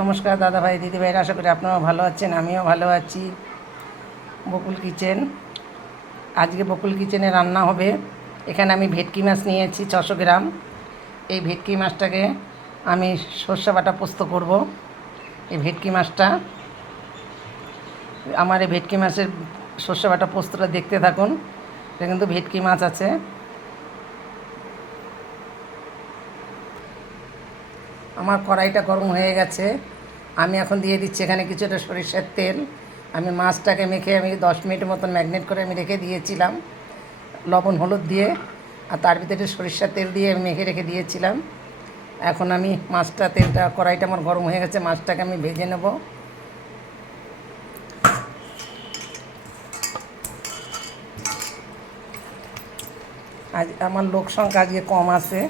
নমস্কার দাদা ভাই দিদি ভাইরা, আশা করি আপনারাও ভালো আছেন, আমিও ভালো আছি। বকুল কিচেন, আজকে বকুল কিচেনে রান্না হবে। এখানে আমি ভেটকি মাছ নিয়েছি 600 গ্রাম। এই ভেটকি মাছটাকে আমি সর্ষে বাটা পোস্ত করব। এই ভেটকি মাছটা, আমার এই ভেটকি মাছের সর্ষে বাটা পোস্তটা দেখতে থাকুন। এটা কিন্তু ভেটকি মাছ আছে। আমার কড়াইটা গরম হয়ে গেছে, আমি এখন দিয়ে দিচ্ছি এখানে কিছুটা সরিষার তেল। আমি মাছটাকে মেখে 10 মিনিট মতন ম্যাগনেট করে আমি রেখে দিয়েছিলাম লবণ হলুদ দিয়ে, আর তার ভিতরে সরিষার তেল দিয়ে আমি মেখে রেখে দিয়েছিলাম। এখন আমি মাছটা, তেলটা, কড়াইটা আমার গরম হয়ে গেছে, মাছটাকে আমি ভেজে নেব। আজ আমার লোক সংখ্যা আজকে কম আছে,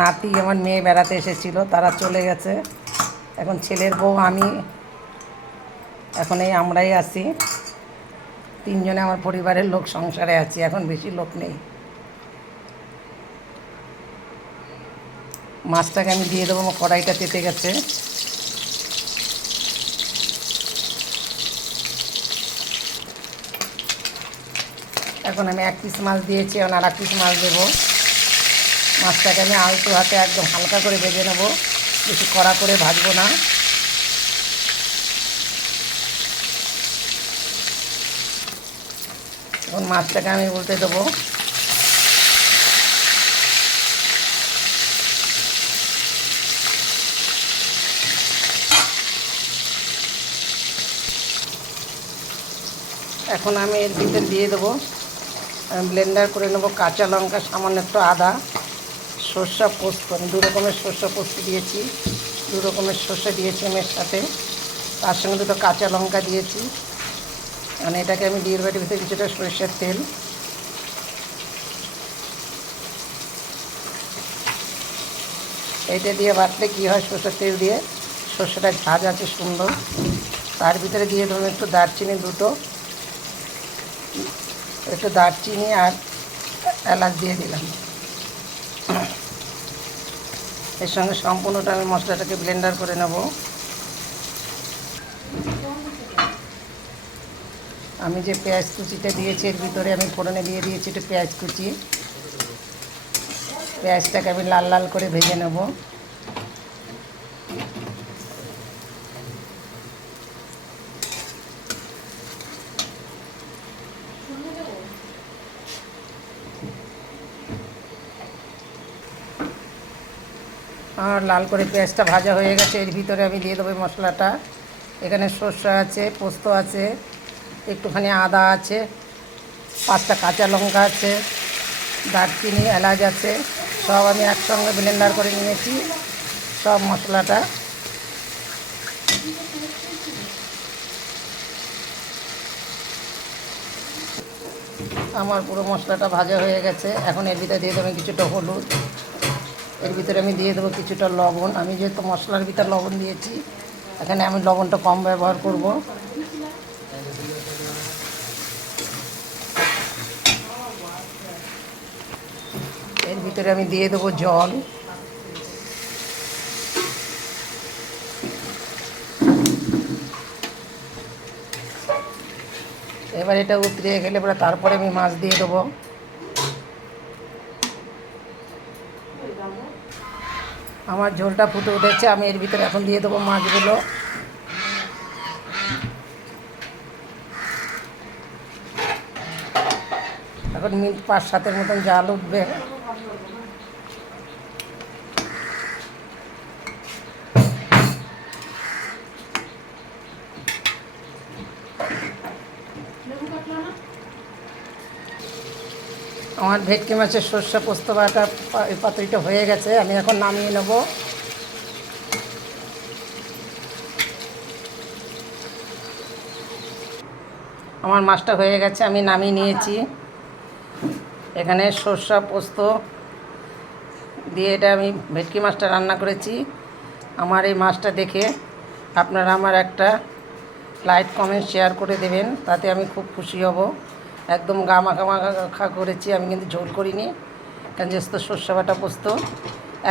নাতি আমার মেয়ে বেড়াতে এসেছিল, তারা চলে গেছে। এখন ছেলের বউ, আমি, এখন এই আমরাই আছি। 3 জনে আমার পরিবারের লোক সংসারে আছি, এখন বেশি লোক নেই। মাছটাকে আমি দিয়ে দেবো, আমার কড়াইটা তেতে গেছে। এখন আমি 1 পিস মাছ দিয়েছি, এখন আর 1 পিস মাছ দেবো। মাছটাকে আমি আলতো হাতে একদম হালকা করে ভেজে নেব, বেশি কড়া করে ভাজবো না। এখন মাছটাকে আমি উল্টে দেবো। এখন আমি এর ভিতরে দিয়ে দেবো, ব্লেন্ডার করে নেবো কাঁচা লঙ্কা, সামান্য একটু আদা, সর্ষে পোস্ত। আমি 2 রকমের সর্ষে পোস্ত দিয়েছি, 2 রকমের সর্ষে দিয়েছি আমি এর সাথে, তার সঙ্গে 2টো কাঁচা লঙ্কা দিয়েছি। মানে এটাকে আমি দিয়ে দেবো ভিতরে কিছুটা সরষের তেল। এইটা দিয়ে বাটলে কী হয়, সর্ষের তেল দিয়ে সর্ষেটা ঝাঁজ আছে সুন্দর। তার ভিতরে দিয়ে দেবো একটু দারচিনি, 2টো, একটু দারচিনি আর এলাচ দিয়ে দিলাম। এর সঙ্গে সম্পূর্ণটা আমি মশলাটাকে ব্লেন্ডার করে নেব। আমি যে পেঁয়াজ কুচিটা দিয়েছি এর ভিতরে আমি ফোড়নে দিয়ে দিয়েছি একটু পেঁয়াজ কুচি। পেঁয়াজটাকে আমি লাল লাল করে ভেজে নেব। আর লাল করে পেঁয়াজটা ভাজা হয়ে গেছে, এর ভিতরে আমি দিয়ে দেবো মশলাটা। এখানে সর্ষে আছে, পোস্ত আছে, একটুখানি আদা আছে, 5টা কাঁচা লঙ্কা আছে, দারচিনি, এলাচ আছে, সব আমি একসঙ্গে ব্লেন্ডার করে নিয়েছি সব মশলাটা। আমার পুরো মশলাটা ভাজা হয়ে গেছে। এখন এর ভিতরে দিয়ে দেবো কিছুটা হলুদ, এর ভিতরে আমি দিয়ে দেবো কিছুটা লবণ। আমি যেহেতু মশলার ভিতরে লবণ দিয়েছি, এখানে আমি লবণটা কম ব্যবহার করব। এর ভিতরে আমি দিয়ে দেবো জল। এবার এটা উতরিয়ে গেলে পরে তারপরে আমি মাছ দিয়ে দেবো। আমার ঝোলটা ফুটে উঠেছে, আমি এর ভিতরে এখন দিয়ে দেবো মাছগুলো। এখন মিনিট 5-7 মতন জাল উঠবে। আমার ভেটকি মাছের সর্ষে পোস্ত বাটা পাতুরিটা হয়ে গেছে, আমি এখন নামিয়ে নেব। আমার মাছটা হয়ে গেছে, আমি নামিয়ে নিয়েছি। এখানে সর্ষে পোস্ত দিয়ে এটা আমি ভেটকি মাছটা রান্না করেছি। আমার এই মাছটা দেখে আপনারা আমার একটা লাইক, কমেন্ট, শেয়ার করে দেবেন, তাতে আমি খুব খুশি হব। একদম গা মাখা মাখা করেছি, আমি কিন্তু ঝোল করিনি, কারণ যেহেতু সর্ষে বাটা পোস্ত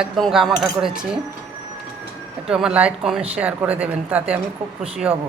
একদম গা মাখা করেছি। একটু আমার লাইক কমেন্ট শেয়ার করে দেবেন, তাতে আমি খুব খুশি হব।